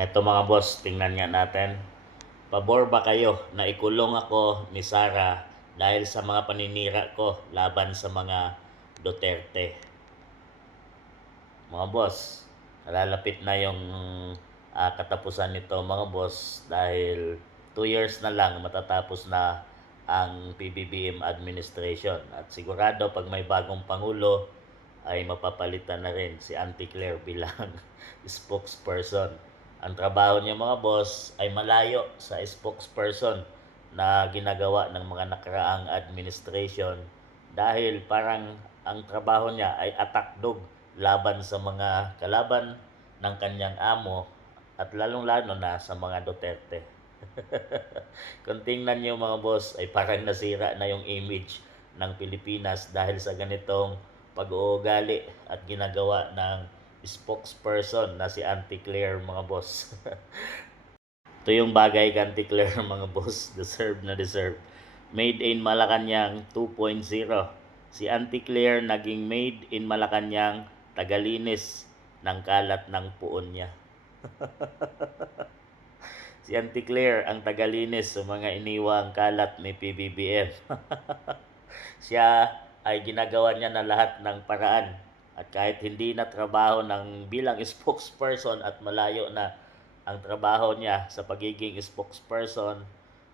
Eto mga boss, tingnan nga natin. Pabor ba kayo na ikulong ako ni Sara dahil sa mga paninira ko laban sa mga Duterte? Mga boss, nalalapit na yung katapusan nito mga boss dahil 2 years na lang matatapos na ang PBBM administration. At sigurado pag may bagong Pangulo ay mapapalitan na rin si Auntie Claire bilang spokesperson. Ang trabaho niya mga boss ay malayo sa spokesperson na ginagawa ng mga nakaraang administration dahil parang ang trabaho niya ay attack dog laban sa mga kalaban ng kanyang amo at lalong-lalo na sa mga Duterte. Kung tingnan niyo mga boss ay parang nasira na yung image ng Pilipinas dahil sa ganitong pag-uugali at ginagawa ng spokesperson na si Auntie Claire mga boss. Ito yung bagay kay Auntie Claire mga boss, deserve na deserve. Made in Malacanang 2.0. Si Auntie Claire naging made in Malacanang tagalinis ng kalat ng puon niya. Si Auntie Claire ang tagalinis sa mga iniwang kalat ni PBBM. Siya ay ginagawa niya na lahat ng paraan at kahit hindi na trabaho ng bilang spokesperson at malayo na ang trabaho niya sa pagiging spokesperson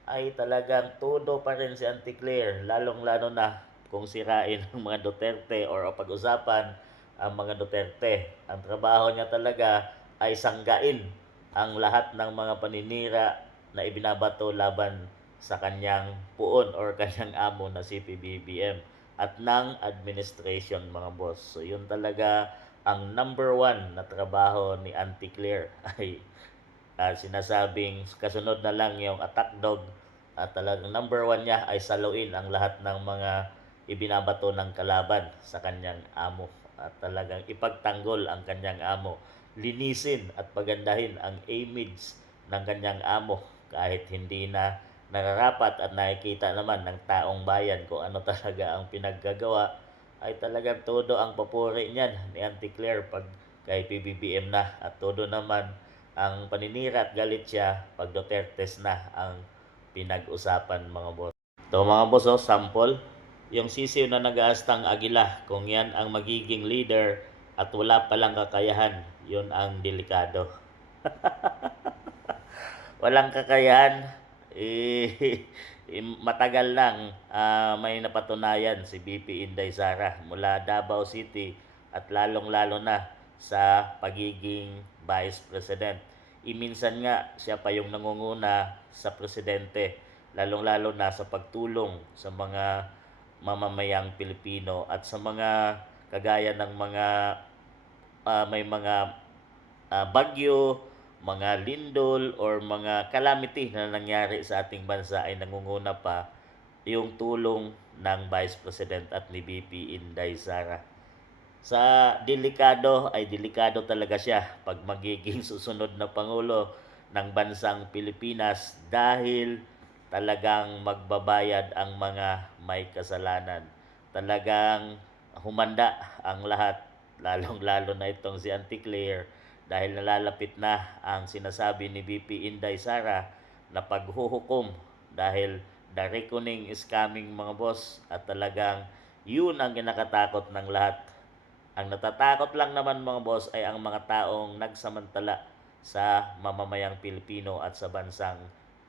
ay talagang todo pa rin si Auntie Claire, lalong-lalo na kung sirain ang mga Duterte or pag-usapan ang mga Duterte. Ang trabaho niya talaga ay sanggain ang lahat ng mga paninira na ibinabato laban sa kanyang puon or kanyang amo na si PBBM at ng administration mga boss. So yun talaga ang number one na trabaho ni Auntie Claire ay sinasabing kasunod na lang yung attack dog at talagang number one niya ay saluin ang lahat ng mga ibinabato ng kalaban sa kanyang amo at talagang ipagtanggol ang kanyang amo, linisin at pagandahin ang image ng kanyang amo kahit hindi na nararapat at nakikita naman ng taong bayan kung ano talaga ang pinaggagawa ay talagang todo ang papuri niyan ni Auntie Claire pag kay PBBM na at todo naman ang paninira at galit siya pag Dutertes na ang pinag-usapan mga boss. Ito mga boss, oh, sample. Yung sisiw na nag-aastang agila, kung yan ang magiging leader at wala palang kakayahan, yun ang delikado. Walang kakayahan, eh, matagal lang may napatunayan si BP Inday Sara mula Davao City at lalong-lalo na sa pagiging Vice President. Iminsan nga siya pa yung nangunguna sa presidente, lalong-lalo na sa pagtulong sa mga mamamayang Pilipino at sa mga kagaya ng mga may mga bagyo, mga lindol or mga calamity na nangyari sa ating bansa ay nangunguna pa yung tulong ng Vice President at ni BP Inday Sara. Sa delikado ay delikado talaga siya pag magiging susunod na Pangulo ng bansang Pilipinas dahil talagang magbabayad ang mga may kasalanan. Talagang humanda ang lahat, lalong-lalo na itong si Auntie Claire dahil nalalapit na ang sinasabi ni BP Inday Sara na paghuhukom dahil the reckoning is coming mga boss at talagang yun ang kinakatakot ng lahat. Ang natatakot lang naman mga boss ay ang mga taong nagsamantala sa mamamayang Pilipino at sa bansang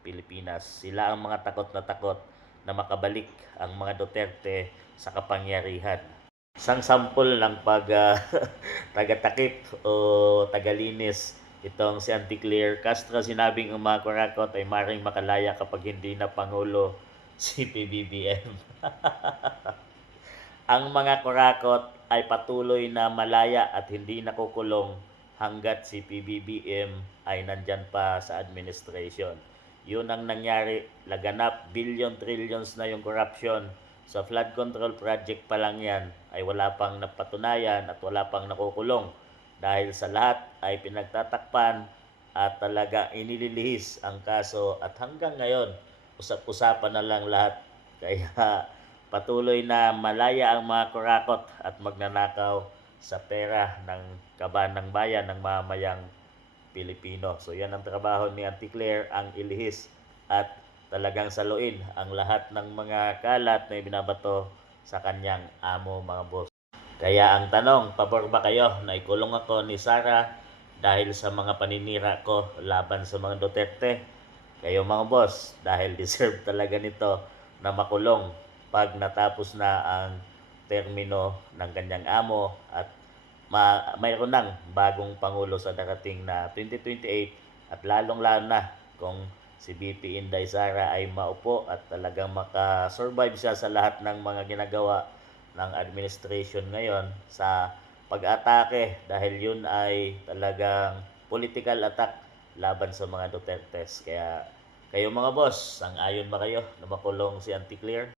Pilipinas. Sila ang mga takot na makabalik ang mga Duterte sa kapangyarihan. Isang sample ng pag tagatakip o tagalinis itong si Auntie Claire Castro, sinabing ang mga kurakot ay maring makalaya kapag hindi na Pangulo si PBBM. Ang mga kurakot ay patuloy na malaya at hindi nakukulong hanggat si PBBM ay nandyan pa sa administration. Yun ang nangyari, laganap, billion, trillions na yung corruption. Sa flood control project pa lang yan ay wala pang napatunayan at wala pang nakukulong. Dahil sa lahat ay pinagtatakpan at talaga inililihis ang kaso at hanggang ngayon, usap-usapan na lang lahat. Kaya patuloy na malaya ang mga kurakot at magnanakaw sa pera ng kaban ng bayan ng mamayang Pilipino. So yan ang trabaho ni Auntie Claire, ang ilihis at talagang saluin ang lahat ng mga kalat na binabato sa kanyang amo, mga boss. Kaya ang tanong, pabor ba kayo na ikulong ako ni Sara dahil sa mga paninira ko laban sa mga Duterte? Kayo mga boss, dahil deserve talaga nito na makulong pag natapos na ang termino ng kanyang amo at mayroon ng bagong pangulo sa darating na 2028 at lalong-lalo na kung si BP Inday Sara ay maupo at talagang makasurvive siya sa lahat ng mga ginagawa ng administration ngayon sa pag-atake dahil yun ay talagang political attack laban sa mga Dutertes. Kaya kayo mga boss, sang-ayon ba kayo na makulong si Auntie Claire?